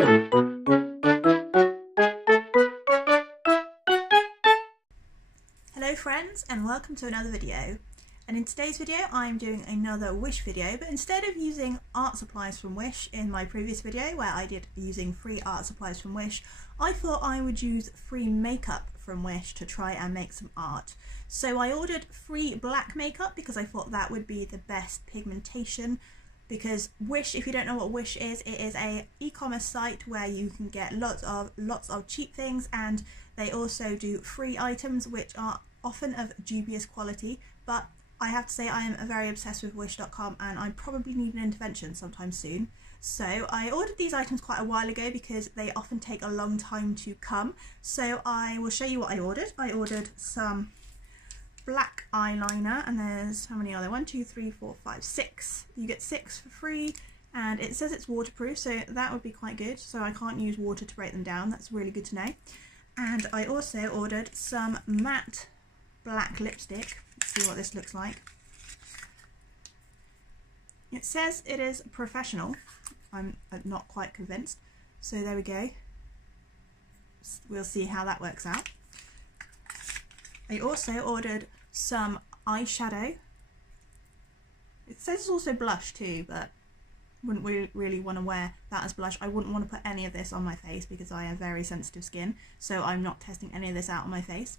Hello friends, and welcome to another video. And in today's video I'm doing another Wish video, but instead of using art supplies from Wish in my previous video where I did using free art supplies from Wish, I thought I would use free makeup from Wish to try and make some art. So I ordered free black makeup because I thought that would be the best pigmentation, because Wish, if you don't know what Wish is, it is a e-commerce site where you can get lots of cheap things, and they also do free items which are often of dubious quality. But I have to say I am very obsessed with wish.com, and I probably need an intervention sometime soon. So I ordered these items quite a while ago because they often take a long time to come. So I will show you what I ordered. I ordered some black eyeliner, and there's, how many are there? 1, 2, 3, 4, 5, 6. You get 6 for free, and it says it's waterproof, so that would be quite good. So I can't use water to break them down. That's really good to know. And I also ordered some matte black lipstick. Let's see what this looks like. It says it is professional. I'm not quite convinced. So there we go. We'll see how that works out. I also ordered some eyeshadow. It says it's also blush too, but wouldn't really want to wear that as blush. I wouldn't want to put any of this on my face because I have very sensitive skin, so I'm not testing any of this out on my face.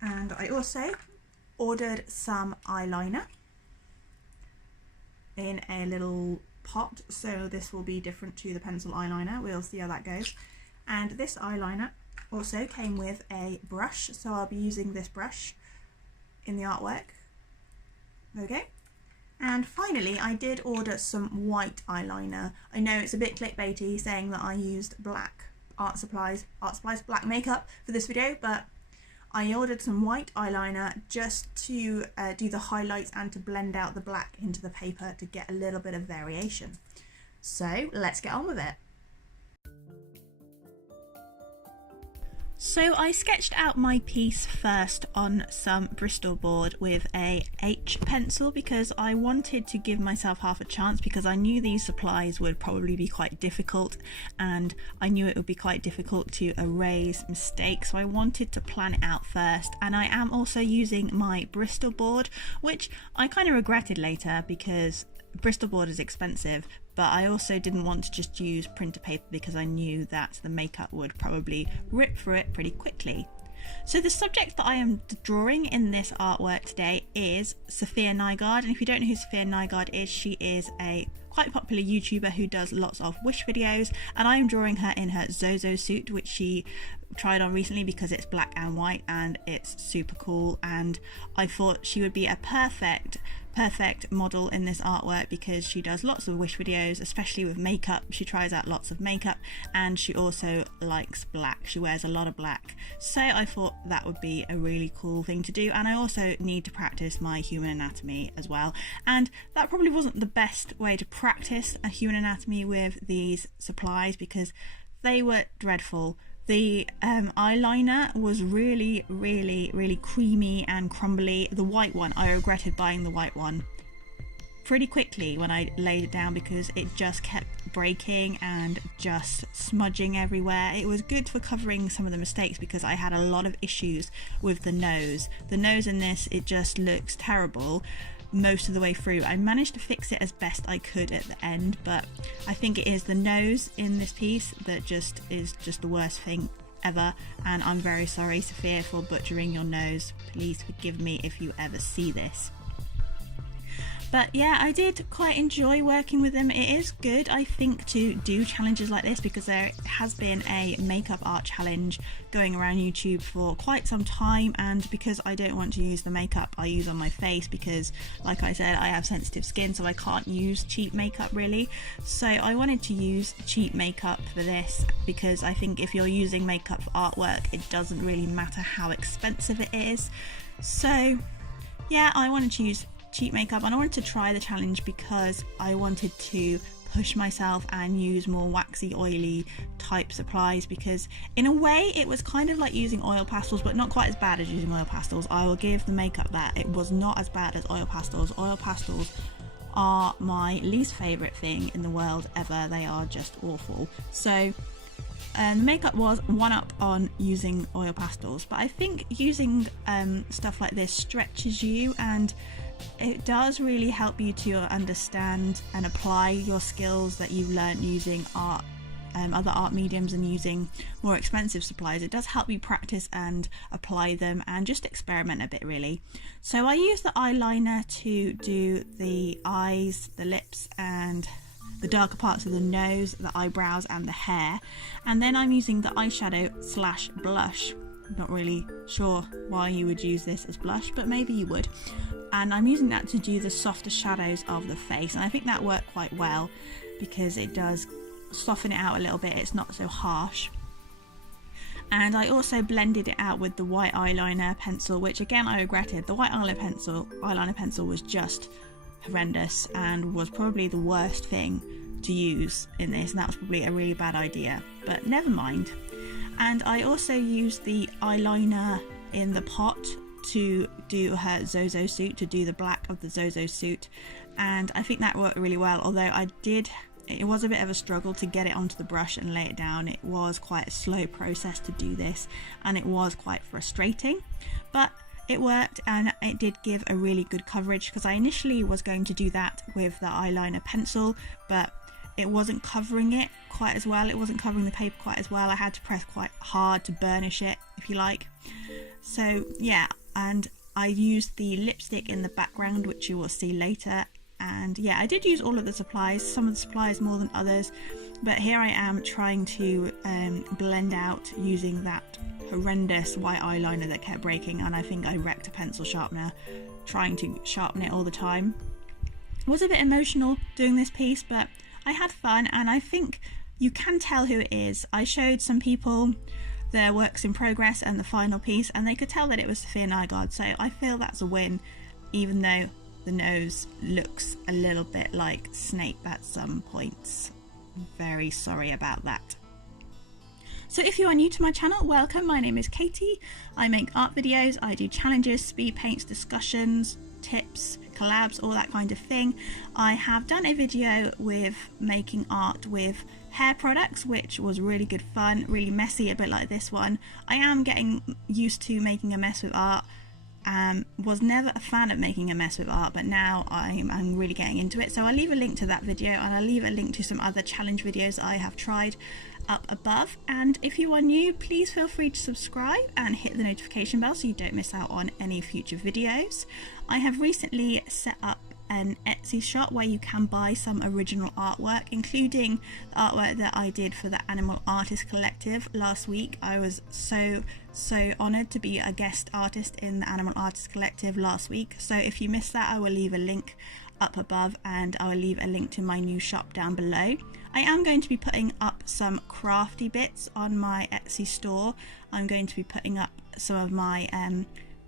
And I also ordered some eyeliner in a little pot, so this will be different to the pencil eyeliner. We'll see how that goes. And this eyeliner also came with a brush, so I'll be using this brush in the artwork. Okay. And finally, I did order some white eyeliner. I know it's a bit clickbaity saying that I used black art supplies, black makeup for this video, but I ordered some white eyeliner just to do the highlights and to blend out the black into the paper to get a little bit of variation. So let's get on with it. So I sketched out my piece first on some Bristol board with a H pencil because I wanted to give myself half a chance, because I knew these supplies would probably be quite difficult, and I knew it would be quite difficult to erase mistakes, so I wanted to plan it out first. And I am also using my Bristol board, which I kind of regretted later because Bristol board is expensive, but I also didn't want to just use printer paper because I knew that the makeup would probably rip through it pretty quickly. So the subject that I am drawing in this artwork today is SAFIYA NYGAARD, and if you don't know who SAFIYA NYGAARD is, she is a quite popular YouTuber who does lots of Wish videos, and I am drawing her in her Zozo suit, which she tried on recently because it's black and white and it's super cool, and I thought she would be a perfect model in this artwork because she does lots of Wish videos, especially with makeup. She tries out lots of makeup, and she also likes black. She wears a lot of black, so I thought that would be a really cool thing to do. And I also need to practice my human anatomy as well, and that probably wasn't the best way to practice a human anatomy with these supplies because they were dreadful. The eyeliner was really creamy and crumbly. The white one, I regretted buying the white one pretty quickly when I laid it down because it just kept breaking and just smudging everywhere. It was good for covering some of the mistakes because I had a lot of issues with the nose. The nose in this, it just looks terrible most of the way through. I managed to fix it as best I could at the end, but I think it is the nose in this piece that is just the worst thing ever, and I'm very sorry, SAFIYA, for butchering your nose. Please forgive me if you ever see this. But yeah, I did quite enjoy working with them. It is good, I think, to do challenges like this because there has been a makeup art challenge going around YouTube for quite some time, and because I don't want to use the makeup I use on my face because, like I said, I have sensitive skin, so I can't use cheap makeup really. So I wanted to use cheap makeup for this because I think if you're using makeup for artwork, it doesn't really matter how expensive it is. So yeah, I wanted to use cheap makeup, and I wanted to try the challenge because I wanted to push myself and use more waxy, oily type supplies, because in a way it was kind of like using oil pastels, but not quite as bad as using oil pastels. I will give the makeup that. It was not as bad as oil pastels. Oil pastels are my least favourite thing in the world ever. They are just awful. So makeup was one up on using oil pastels, but I think using stuff like this stretches you, and it does really help you to understand and apply your skills that you've learned using art, other art mediums, and using more expensive supplies. It does help you practice and apply them and just experiment a bit, really. So I use the eyeliner to do the eyes, the lips, and the darker parts of the nose, the eyebrows, and the hair. And then I'm using the eyeshadow slash blush. I'm not really sure why you would use this as blush, but maybe you would. And I'm using that to do the softer shadows of the face, and I think that worked quite well because it does soften it out a little bit. It's not so harsh. And I also blended it out with the white eyeliner pencil, which again I regretted. The white eyeliner pencil was just horrendous and was probably the worst thing to use in this, and that was probably a really bad idea, but never mind. And I also used the eyeliner in the pot to do her Zozo suit, to do the black of the Zozo suit, and I think that worked really well, although it was a bit of a struggle to get it onto the brush and lay it down. It was quite a slow process to do this, and it was quite frustrating, but it worked, and it did give a really good coverage, because I initially was going to do that with the eyeliner pencil, but it wasn't covering it quite as well. It wasn't covering the paper quite as well. I had to press quite hard to burnish it, if you like. So yeah, and I used the lipstick in the background, which you will see later. And yeah, I did use all of the supplies, some of the supplies more than others, but here I am trying to blend out using that horrendous white eyeliner that kept breaking, and I think I wrecked a pencil sharpener trying to sharpen it all the time. It was a bit emotional doing this piece, but I had fun, and I think you can tell who it is. I showed some people their works in progress and the final piece, and they could tell that it was SAFIYA NYGAARD, so I feel that's a win, even though the nose looks a little bit like Snape at some points. Very sorry about that. So if you are new to my channel, welcome. My name is Katie. I make art videos, I do challenges, speed paints, discussions, tips, collabs, all that kind of thing. I have done a video with making art with hair products, which was really good fun, really messy, a bit like this one. I am getting used to making a mess with art. Was never a fan of making a mess with art, but now I'm really getting into it. So I'll leave a link to that video, and I'll leave a link to some other challenge videos I have tried up above. And if you are new, please feel free to subscribe and hit the notification bell so you don't miss out on any future videos. I have recently set up an Etsy shop where you can buy some original artwork, including the artwork that I did for the Animal Artist Collective last week. I was so honoured to be a guest artist in the Animal Artist Collective last week. So if you missed that, I will leave a link up above, and I will leave a link to my new shop down below. I am going to be putting up some crafty bits on my Etsy store. I'm going to be putting up some of my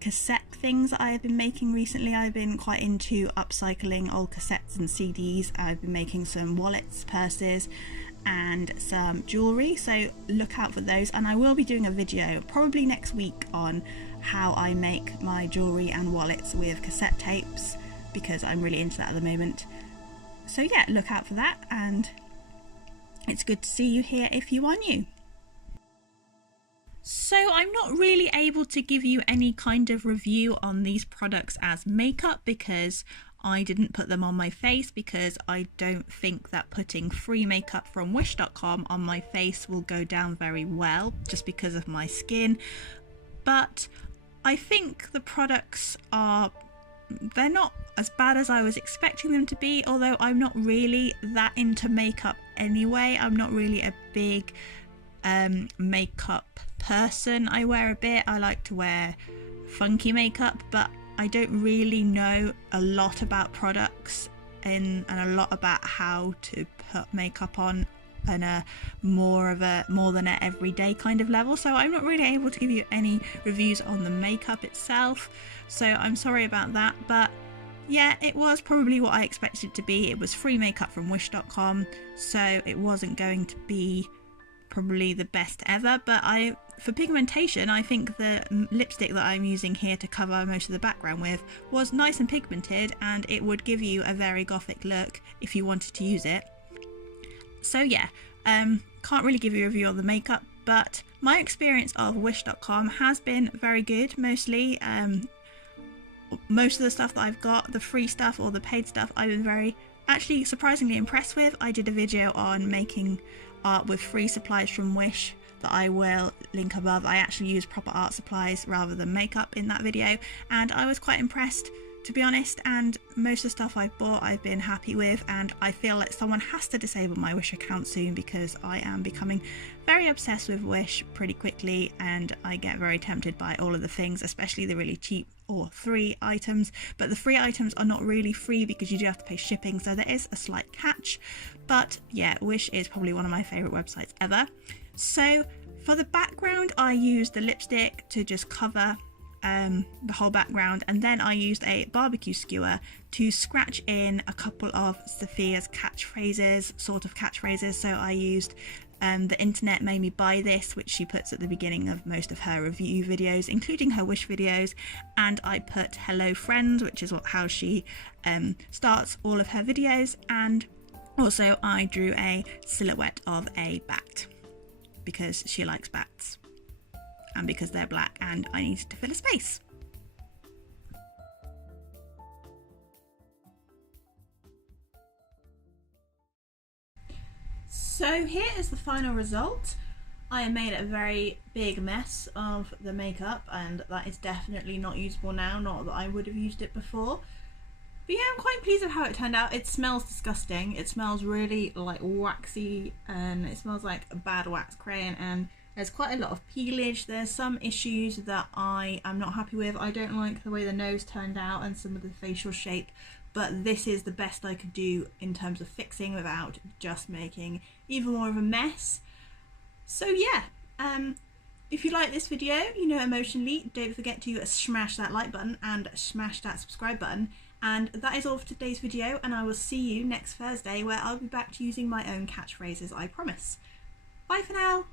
cassette things that I have been making recently. I've been quite into upcycling old cassettes and CDs. I've been making some wallets, purses, and some jewelry, so look out for those. And I will be doing a video probably next week on how I make my jewelry and wallets with cassette tapes, because I'm really into that at the moment. So yeah, look out for that, and it's good to see you here if you are new. So I'm not really able to give you any kind of review on these products as makeup, because I didn't put them on my face, because I don't think that putting free makeup from wish.com on my face will go down very well, just because of my skin. But I think the products they're not as bad as I was expecting them to be, although I'm not really that into makeup anyway. I'm not really a big makeup person. I wear a bit, I like to wear funky makeup, but I don't really know a lot about products and a lot about how to put makeup on in a more than an everyday kind of level, so I'm not really able to give you any reviews on the makeup itself, so I'm sorry about that. But yeah, it was probably what I expected it to be. It was free makeup from wish.com, so it wasn't going to be probably the best ever, but for pigmentation, I think the lipstick that I'm using here to cover most of the background with was nice and pigmented, and it would give you a very gothic look if you wanted to use it. So yeah, can't really give you a review of the makeup, but my experience of Wish.com has been very good. Mostly, most of the stuff that I've got, the free stuff or the paid stuff, I've been actually surprisingly impressed with. I did a video on making art with free supplies from Wish that I will link above. I actually used proper art supplies rather than makeup in that video, and I was quite impressed, to be honest, and most of the stuff I've bought I've been happy with, and I feel like someone has to disable my Wish account soon because I am becoming very obsessed with Wish pretty quickly, and I get very tempted by all of the things, especially the really cheap or free items. But the free items are not really free because you do have to pay shipping, so there is a slight catch. But yeah, Wish is probably one of my favourite websites ever. So for the background, I used the lipstick to just cover the whole background, and then I used a barbecue skewer to scratch in a couple of Safiya's sort of catchphrases. So I used the internet made me buy this, which she puts at the beginning of most of her review videos, including her Wish videos, and I put hello friends, which is how she starts all of her videos, and also I drew a silhouette of a bat because she likes bats, and because they're black and I needed to fill a space. So here is the final result. I have made a very big mess of the makeup, and that is definitely not usable now, not that I would have used it before. But yeah, I'm quite pleased with how it turned out. It smells disgusting. It smells really like waxy, and it smells like a bad wax crayon, and there's quite a lot of peelage. There's some issues that I am not happy with. I don't like the way the nose turned out and some of the facial shape, but this is the best I could do in terms of fixing without just making even more of a mess. So yeah, if you like this video, you know emotionally, don't forget to smash that like button and smash that subscribe button. And that is all for today's video, and I will see you next Thursday, where I'll be back to using my own catchphrases, I promise. Bye for now.